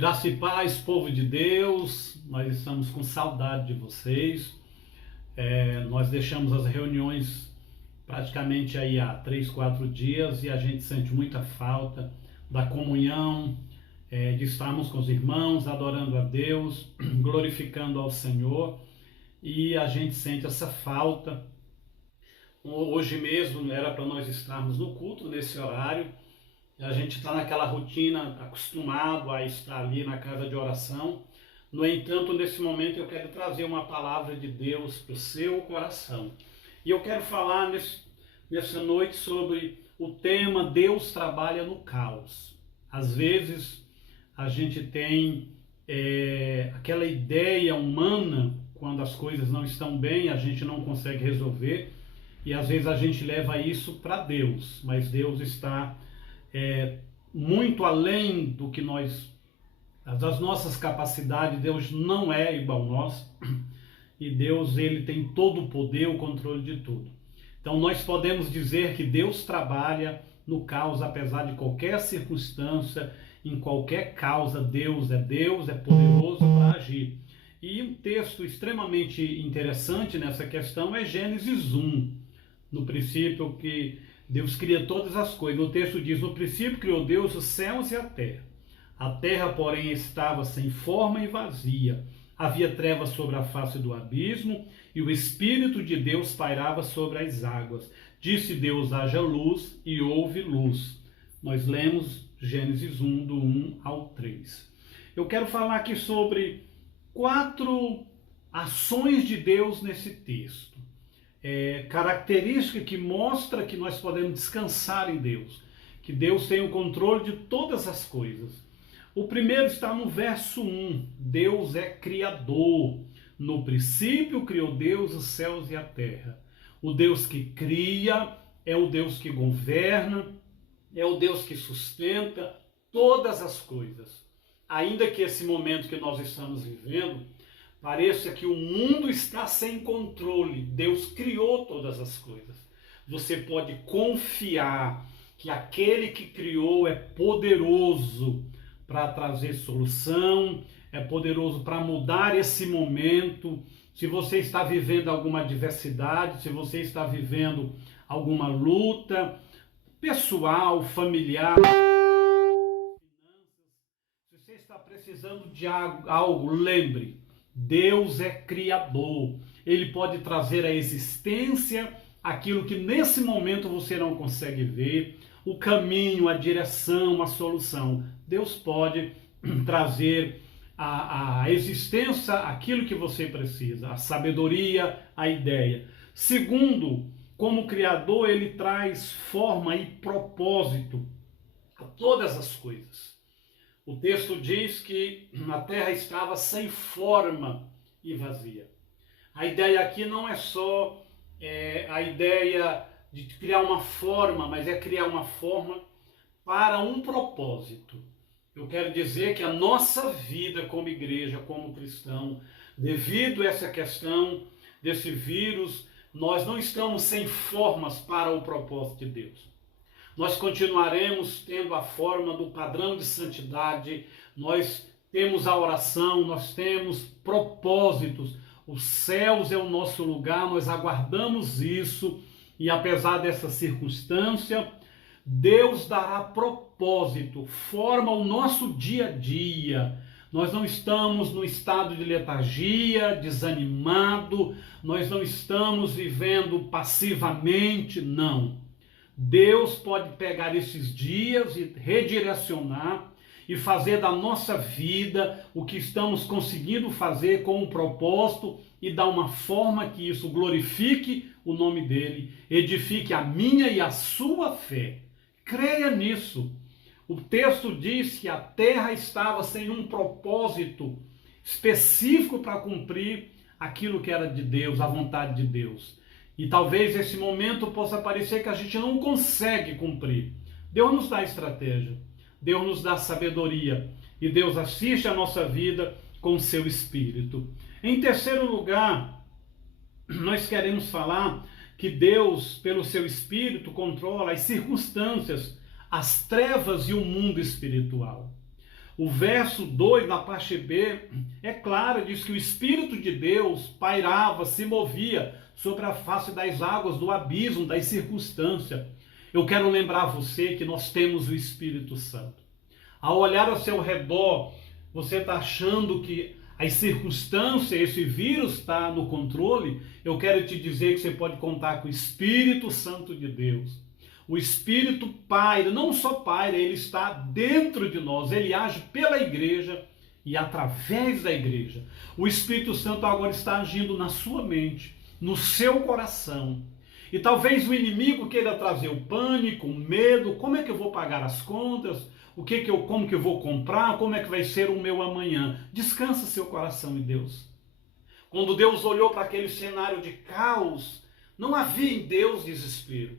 Graça e paz, povo de Deus, nós estamos com saudade de vocês. Nós deixamos as reuniões praticamente aí há 3, 4 dias e a gente sente muita falta da comunhão, de estarmos com os irmãos, adorando a Deus, glorificando ao Senhor, e a gente sente essa falta. Hoje mesmo era para nós estarmos no culto nesse horário. A gente está naquela rotina, acostumado a estar ali na casa de oração. No entanto, nesse momento eu quero trazer uma palavra de Deus para o seu coração. E eu quero falar nessa noite sobre o tema Deus trabalha no caos. Às vezes a gente tem aquela ideia humana, quando as coisas não estão bem, a gente não consegue resolver. E às vezes a gente leva isso para Deus, mas Deus está muito além do que das nossas capacidades. Deus não é igual a nós, e Deus, ele tem todo o poder, o controle de tudo. Então nós podemos dizer que Deus trabalha no caos, apesar de qualquer circunstância, em qualquer causa. Deus é poderoso para agir. E um texto extremamente interessante nessa questão é Gênesis 1, no princípio que Deus cria todas as coisas. O texto diz: no princípio criou Deus os céus e a terra. A terra, porém, estava sem forma e vazia. Havia trevas sobre a face do abismo, e o Espírito de Deus pairava sobre as águas. Disse Deus: haja luz, e houve luz. Nós lemos Gênesis 1, do 1 ao 3. Eu quero falar aqui sobre 4 ações de Deus nesse texto. Característica que mostra que nós podemos descansar em Deus, que Deus tem o controle de todas as coisas. O primeiro está no verso 1, Deus é criador. No princípio criou Deus os céus e a terra. O Deus que cria é o Deus que governa, é o Deus que sustenta todas as coisas. Ainda que esse momento que nós estamos vivendo pareça que o mundo está sem controle, Deus criou todas as coisas. Você pode confiar que aquele que criou é poderoso para trazer solução, é poderoso para mudar esse momento. Se você está vivendo alguma adversidade, se você está vivendo alguma luta pessoal, familiar, se você está precisando de algo, lembre: Deus é criador. Ele pode trazer à existência aquilo que nesse momento você não consegue ver, o caminho, a direção, a solução. Deus pode trazer à existência aquilo que você precisa, a sabedoria, a ideia. Segundo, como criador, ele traz forma e propósito a todas as coisas. O texto diz que a terra estava sem forma e vazia. A ideia aqui não é só a ideia de criar uma forma, mas é criar uma forma para um propósito. Eu quero dizer que a nossa vida como igreja, como cristão, devido a essa questão desse vírus, nós não estamos sem formas para o propósito de Deus. Nós continuaremos tendo a forma do padrão de santidade, nós temos a oração, nós temos propósitos. Os céus é o nosso lugar, nós aguardamos isso, e apesar dessa circunstância, Deus dará propósito, forma o nosso dia a dia. Nós não estamos no estado de letargia, desanimado, nós não estamos vivendo passivamente, não. Deus pode pegar esses dias e redirecionar e fazer da nossa vida o que estamos conseguindo fazer com um propósito e dar uma forma que isso glorifique o nome dele, edifique a minha e a sua fé. Creia nisso. O texto diz que a terra estava sem um propósito específico para cumprir aquilo que era de Deus, a vontade de Deus. E talvez esse momento possa parecer que a gente não consegue cumprir. Deus nos dá estratégia, Deus nos dá sabedoria, e Deus assiste a nossa vida com o seu Espírito. Em terceiro lugar, nós queremos falar que Deus, pelo seu Espírito, controla as circunstâncias, as trevas e o mundo espiritual. O verso 2, na parte B, é claro, diz que o Espírito de Deus pairava, se movia sobre a face das águas, do abismo, das circunstâncias. Eu quero lembrar você que nós temos o Espírito Santo. Ao olhar ao seu redor, você está achando que as circunstâncias, esse vírus está no controle? Eu quero te dizer que você pode contar com o Espírito Santo de Deus. O Espírito paira, não só paira, ele está dentro de nós, ele age pela igreja e através da igreja. O Espírito Santo agora está agindo na sua mente, no seu coração. E talvez o inimigo queira trazer o pânico, o medo, como é que eu vou pagar as contas? Como que eu vou comprar? Como é que vai ser o meu amanhã? Descansa seu coração em Deus. Quando Deus olhou para aquele cenário de caos, não havia em Deus desespero.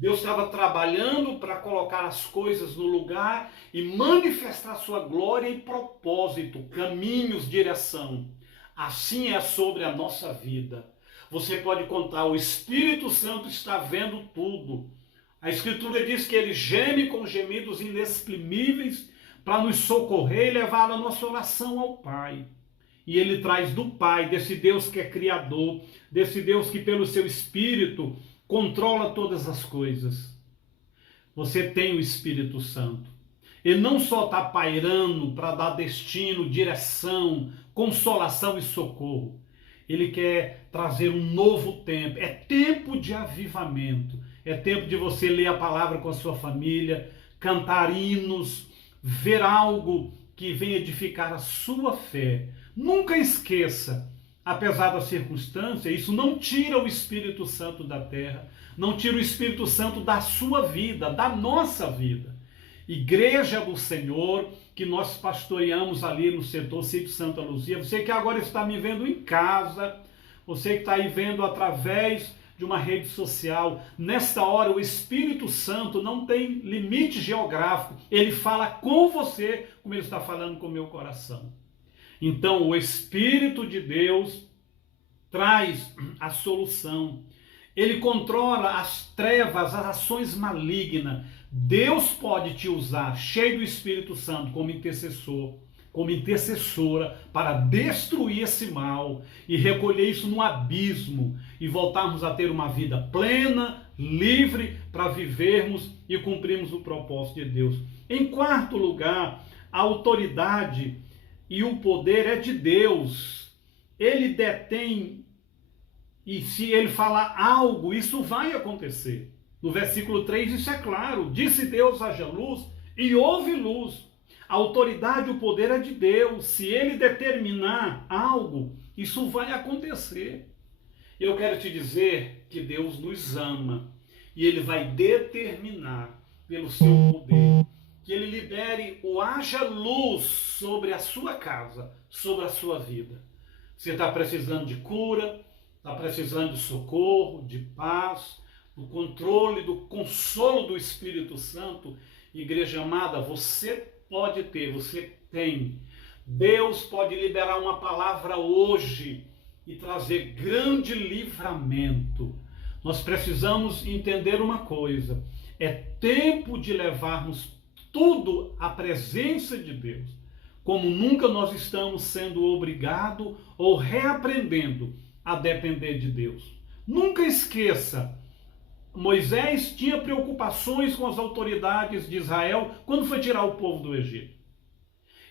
Deus estava trabalhando para colocar as coisas no lugar e manifestar sua glória e propósito, caminhos, direção. Assim é sobre a nossa vida. Você pode contar, o Espírito Santo está vendo tudo. A Escritura diz que ele geme com gemidos inexprimíveis para nos socorrer e levar a nossa oração ao Pai. E ele traz do Pai, desse Deus que é Criador, desse Deus que pelo seu Espírito controla todas as coisas. Você tem o Espírito Santo. Ele não só está pairando para dar destino, direção, consolação e socorro. Ele quer trazer um novo tempo. É tempo de avivamento. É tempo de você ler a palavra com a sua família, cantar hinos, ver algo que venha edificar a sua fé. Nunca esqueça, apesar da circunstância, isso não tira o Espírito Santo da terra, não tira o Espírito Santo da sua vida, da nossa vida. Igreja do Senhor, que nós pastoreamos ali no setor Sítio Santa Luzia, você que agora está me vendo em casa, você que está aí vendo através de uma rede social, nesta hora o Espírito Santo não tem limite geográfico, ele fala com você, como ele está falando com o meu coração. Então, o Espírito de Deus traz a solução. Ele controla as trevas, as ações malignas. Deus pode te usar, cheio do Espírito Santo, como intercessor, como intercessora, para destruir esse mal e recolher isso no abismo e voltarmos a ter uma vida plena, livre, para vivermos e cumprirmos o propósito de Deus. Em quarto lugar, a autoridade e o poder é de Deus. Ele detém, e se ele falar algo, isso vai acontecer. No versículo 3, isso é claro. Disse Deus, haja luz, e houve luz. A autoridade e o poder é de Deus. Se ele determinar algo, isso vai acontecer. Eu quero te dizer que Deus nos ama, e ele vai determinar pelo seu poder que ele libere o haja luz sobre a sua casa, sobre a sua vida. Você está precisando de cura, está precisando de socorro, de paz, do controle, do consolo do Espírito Santo. Igreja amada, você pode ter, você tem. Deus pode liberar uma palavra hoje e trazer grande livramento. Nós precisamos entender uma coisa: é tempo de levarmos tudo à presença de Deus. Como nunca nós estamos sendo obrigados ou reaprendendo a depender de Deus. Nunca esqueça, Moisés tinha preocupações com as autoridades de Israel quando foi tirar o povo do Egito.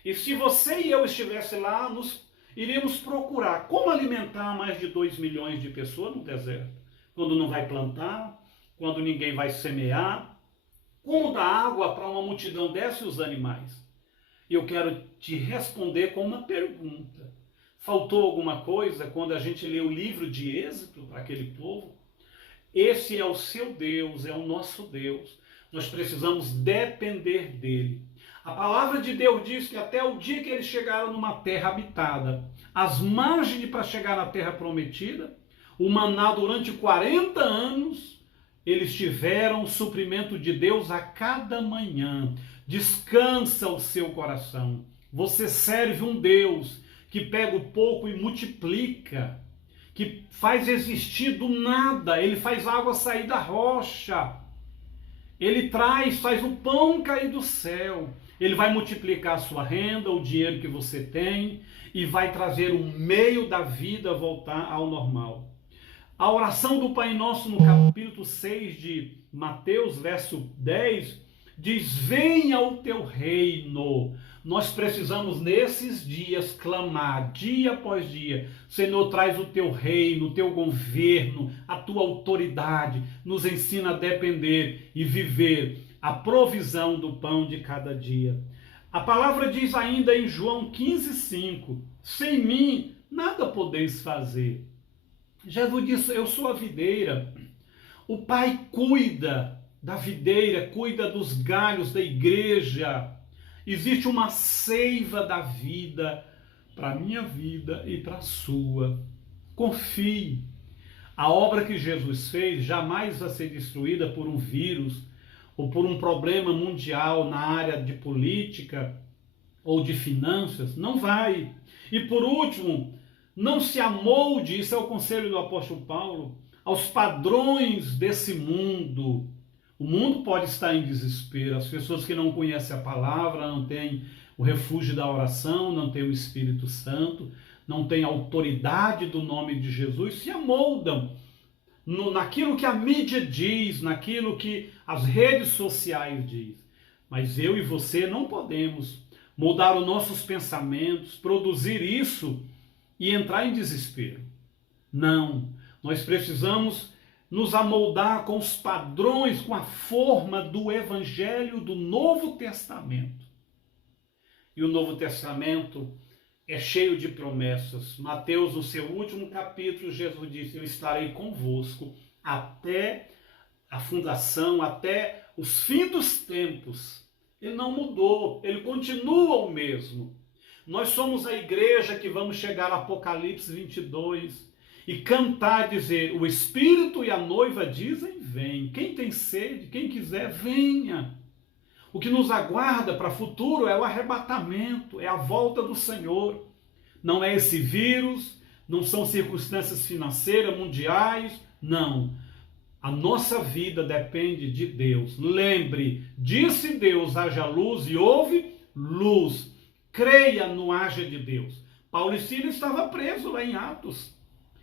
E se você e eu estivesse lá, nós iríamos procurar como alimentar mais de 2 milhões de pessoas no deserto, quando não vai plantar, quando ninguém vai semear. Como dar água para uma multidão dessa e os animais? Eu quero te responder com uma pergunta. Faltou alguma coisa quando a gente lê o livro de Êxodo para aquele povo? Esse é o seu Deus, é o nosso Deus. Nós precisamos depender dele. A palavra de Deus diz que até o dia que eles chegaram numa terra habitada, as margens para chegar na terra prometida, o maná durante 40 anos, eles tiveram o suprimento de Deus a cada manhã. Descansa o seu coração. Você serve um Deus que pega o pouco e multiplica, que faz existir do nada. Ele faz água sair da rocha. Ele faz o pão cair do céu. Ele vai multiplicar a sua renda, o dinheiro que você tem, e vai trazer o meio da vida voltar ao normal. A oração do Pai Nosso no capítulo 6 de Mateus, verso 10, diz: venha o teu reino. Nós precisamos nesses dias clamar, dia após dia: Senhor, traz o teu reino, o teu governo, a tua autoridade, nos ensina a depender e viver a provisão do pão de cada dia. A palavra diz ainda em João 15,5: sem mim nada podeis fazer. Jesus disse: eu sou a videira. O Pai cuida da videira, cuida dos galhos da igreja. Existe uma seiva da vida para a minha vida e para a sua. Confie. A obra que Jesus fez jamais vai ser destruída por um vírus ou por um problema mundial na área de política ou de finanças. Não vai. E por último, não se amolde, isso é o conselho do apóstolo Paulo, aos padrões desse mundo. O mundo pode estar em desespero, as pessoas que não conhecem a palavra, não têm o refúgio da oração, não têm o Espírito Santo, não têm a autoridade do nome de Jesus, se amoldam naquilo que a mídia diz, naquilo que as redes sociais diz. Mas eu e você não podemos mudar os nossos pensamentos, produzir isso e entrar em desespero. Não, nós precisamos nos amoldar com os padrões, com a forma do Evangelho do Novo Testamento. E o Novo Testamento é cheio de promessas. Mateus, no seu último capítulo, Jesus disse: eu estarei convosco até a fundação, até os fins dos tempos. Ele não mudou, ele continua o mesmo. Nós somos a igreja que vamos chegar a Apocalipse 22 e cantar, dizer: o Espírito e a noiva dizem: vem. Quem tem sede, quem quiser, venha. O que nos aguarda para o futuro é o arrebatamento, é a volta do Senhor. Não é esse vírus, não são circunstâncias financeiras, mundiais, não. A nossa vida depende de Deus. Lembre, disse Deus: haja luz, e houve luz. Creia no haja de Deus. Paulo e Silas estavam presos lá em Atos.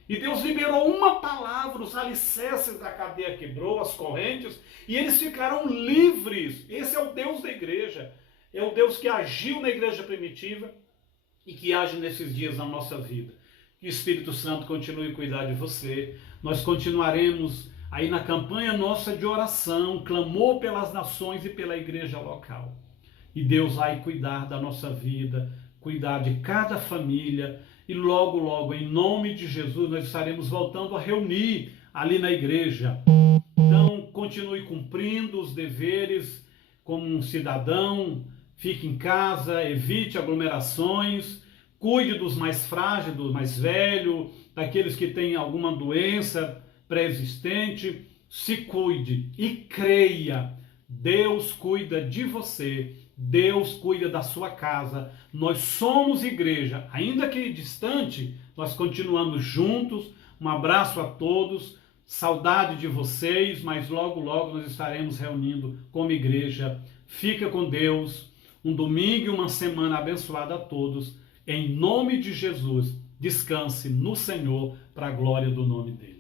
E Deus liberou uma palavra, os alicerces da cadeia quebrou, as correntes, e eles ficaram livres. Esse é o Deus da igreja. É o Deus que agiu na igreja primitiva e que age nesses dias na nossa vida. Que o Espírito Santo continue a cuidar de você. Nós continuaremos aí na campanha nossa de oração, clamor pelas nações e pela igreja local. E Deus vai cuidar da nossa vida, cuidar de cada família. E logo, logo, em nome de Jesus, nós estaremos voltando a reunir ali na igreja. Então, continue cumprindo os deveres como um cidadão. Fique em casa, evite aglomerações, cuide dos mais frágeis, dos mais velhos, daqueles que têm alguma doença pré-existente. Se cuide e creia. Deus cuida de você. Deus cuida da sua casa. Nós somos igreja, ainda que distante, nós continuamos juntos. Um abraço a todos, saudade de vocês, mas logo, logo nós estaremos reunindo como igreja. Fica com Deus, um domingo e uma semana abençoada a todos. Em nome de Jesus, descanse no Senhor, para a glória do nome dele.